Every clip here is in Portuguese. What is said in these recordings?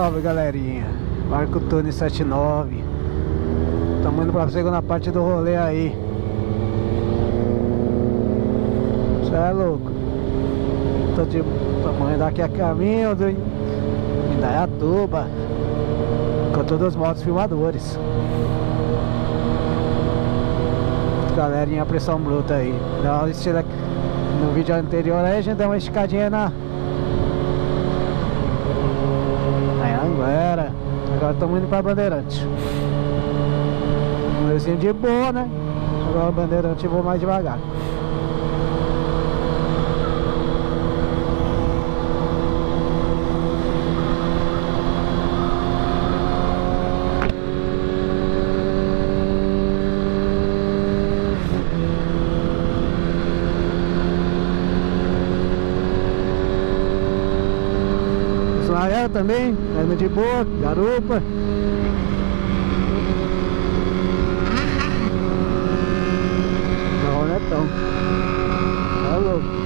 Salve galerinha, Marco Tony 79. Estamos indo para a segunda parte do rolê aí. Cê é louco. Estamos indo aqui a caminho do Indaiatuba com todos os motos filmadores. Galerinha, pressão bruta aí. No vídeo anterior aí a gente deu uma esticadinha na Anguera. Agora estamos indo para Bandeirante. Um desenho de boa, né? Agora Bandeirante eu vou mais devagar. Também, indo de boa, garupa. Não, não é tão. Tá louco.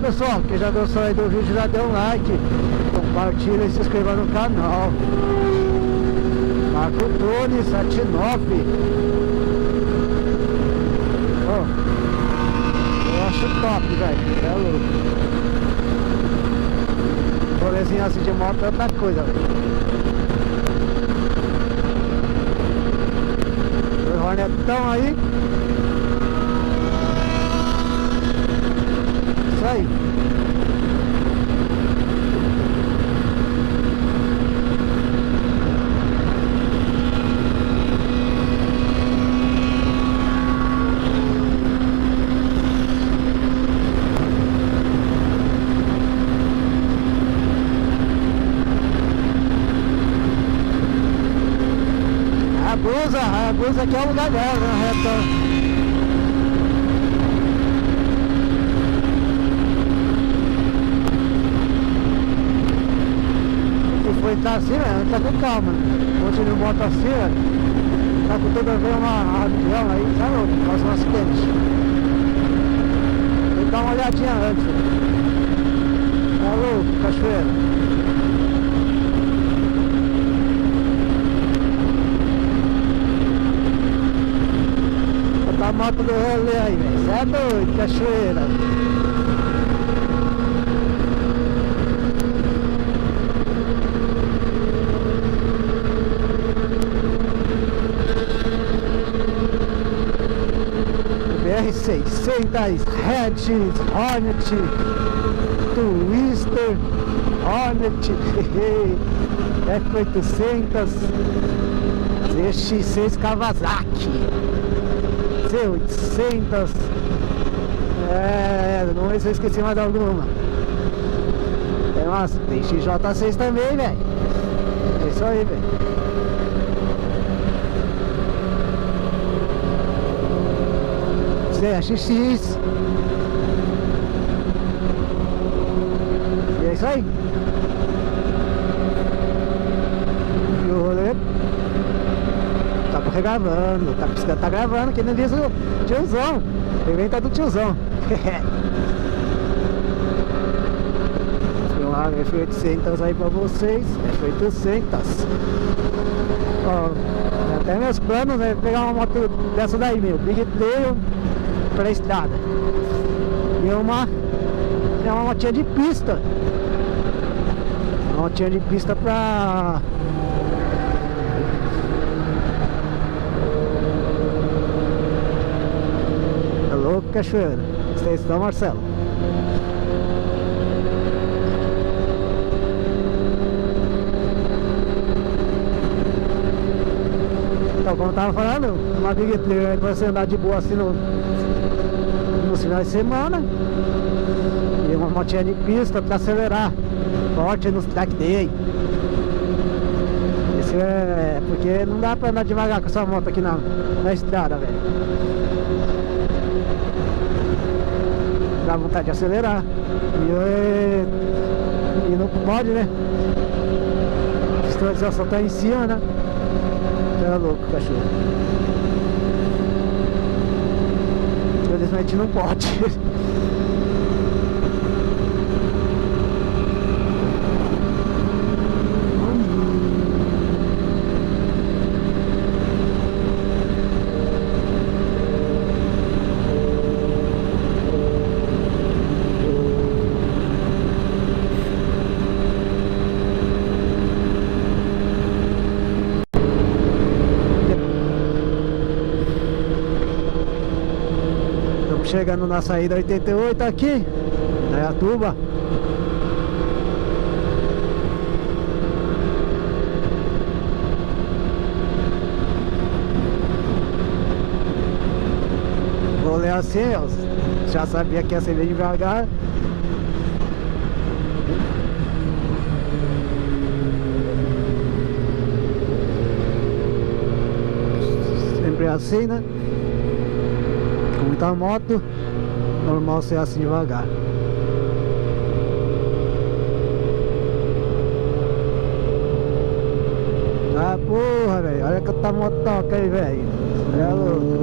Pessoal, quem já gostou aí do vídeo já dê um like, compartilha e se inscreva no canal. Marco Tony 79. Oh, eu acho top, velho. É louco. Rolezinho assim de moto é outra coisa, velho. O Hornetão aí. Isso aí. A blusa aqui é o lugar dela, né? Retão. Tá assim, velho, tá com calma. Continua o moto assim, velho. Tá com toda vez uma avião aí, sabe? Causa um acidente. Tem que dar uma olhadinha antes. Tá louco, cachoeira. Botar a moto do rolê aí, velho. Cê é doido, cachoeira. BR-600, Hatch, Hornet, Twister, Hornet, F-800, ZX6 Kawasaki, C800, não sei se eu esqueci mais de alguma. Tem XJ6 também, velho. É isso aí, velho. ZX. E é isso aí. E o rolê tá gravando, tá gravando, que nem diz o tiozão. O evento é do tiozão. Vou lá, F800 aí pra vocês. F800. Ó, até meus planos, né? Pegar uma moto dessa daí, meu. Big Tail pra estrada. E é uma motinha de pista. Uma motinha de pista pra... É louco, cachoeira. Vocês estão, Marcelo? Então, como eu tava falando, uma Big Trail aí pra você andar de boa assim no esse final de semana. E uma motinha de pista pra acelerar forte nos track day. Esse é porque não dá pra andar devagar com essa moto aqui na estrada, velho. Dá vontade de acelerar. E não pode, né? A fiscalização tá em cima, né? Tá louco, cachorro. Infelizmente não pode. Chegando na saída 88 aqui, Dayatuba. Vou ler assim, eu já sabia que ia ser bem devagar. Sempre assim, né? Muita moto, normal ser assim devagar. Ah, porra, velho, olha que tá motoca aí, velho. É louco.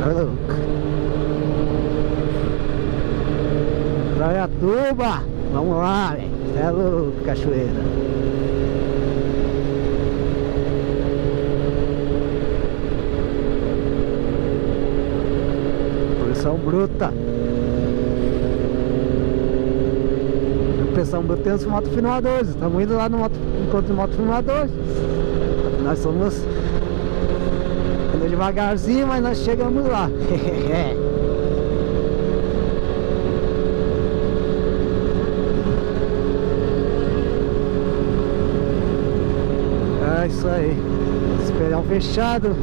É louco. Dayatuba. Vamos lá, velho. É louco, cachoeira. Pressão bruta. Pressão bruta tem os motofilmadores. Estamos indo lá no encontro de motofilmadores. Nós somos indo devagarzinho, mas nós chegamos lá. É isso aí. Espelhão fechado.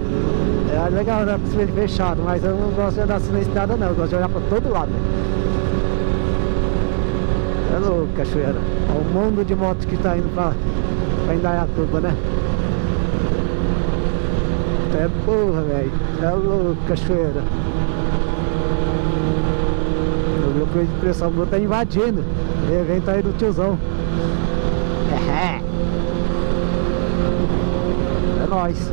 É legal, né? Espelho fechado, mas eu não gosto de andar assim na estrada, não. Eu gosto de olhar pra todo lado, né? É louco, cachoeira. É o mundo de motos que tá indo pra Indaiatuba, né? É porra, velho. É louco, cachoeira. O grupo de pressão bruta tá invadindo. O evento aí do tiozão. É nóis.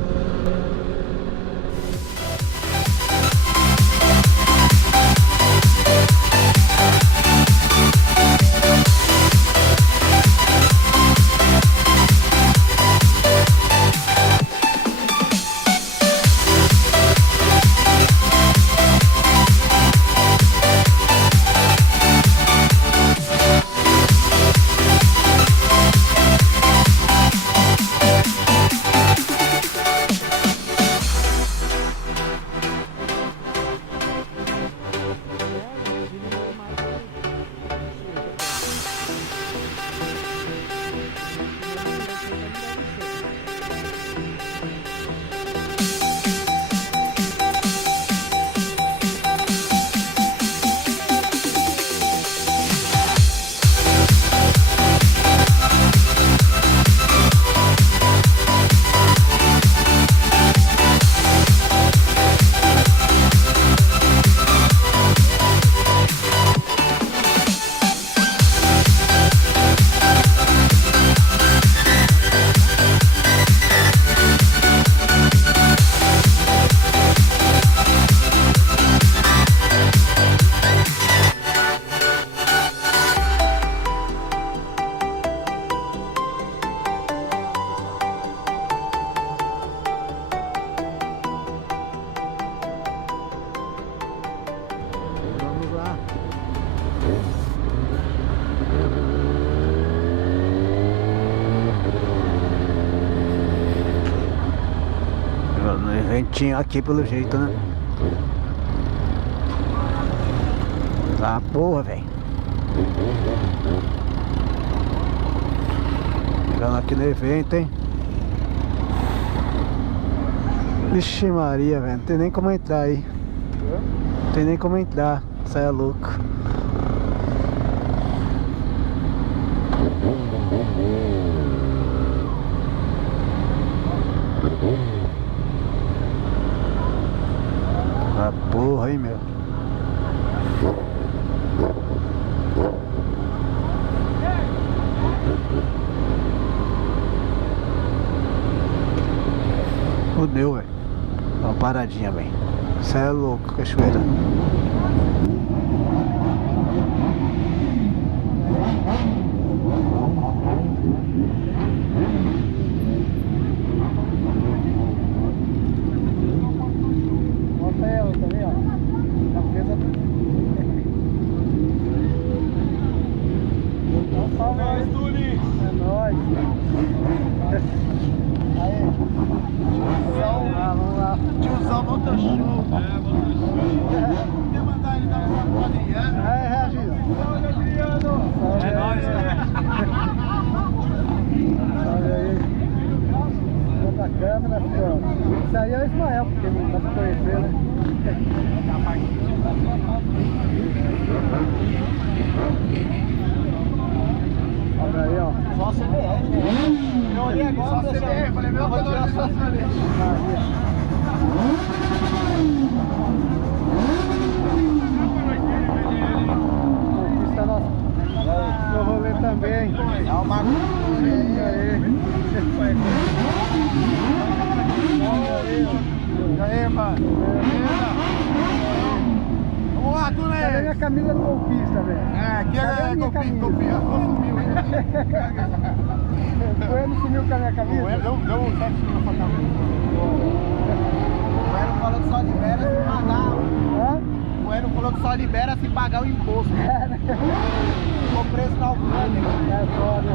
Ventinho aqui pelo jeito, né? Ah, porra, velho. Entrando aqui no evento, hein? Vixe Maria, velho. Não tem nem como entrar aí. Não tem nem como entrar. Você é louco. Ah, porra, hein, meu. Fudeu, velho. Dá uma paradinha, velho. Você é louco, cachoeira. Mostra ela também, ó. Na mesa do... Salve aí, Tuli! É nóis! Aí! Tiozão! Ah, vamos lá! Tiozão, motor show! Quer mandar ele dar uma quadrinha? É, Regis! Salve, Adriano! É nóis, velho! Salve aí! Da câmera, filho. Isso aí é o Ismael, porque não dá pra conhecer, né? Olha aí, ó. Só CBR, né? Eu olhei agora, só CBR, falei, meu, vou tirar só CBR. Conquista nossa. Eu vou ler também. É o Marco. E aí, mano? Vamos lá, turma aí. Cadê minha camisa do golpista, velho? É, aqui é golpista. Sumiu, hein? O Bueno sumiu com a minha camisa? O Bueno deu um certo sumiu com a camisa. O Bueno falou que só libera se pagar. Hã? O Bueno falou que só libera se pagar o imposto. É, né? O preço da alfândega. É foda.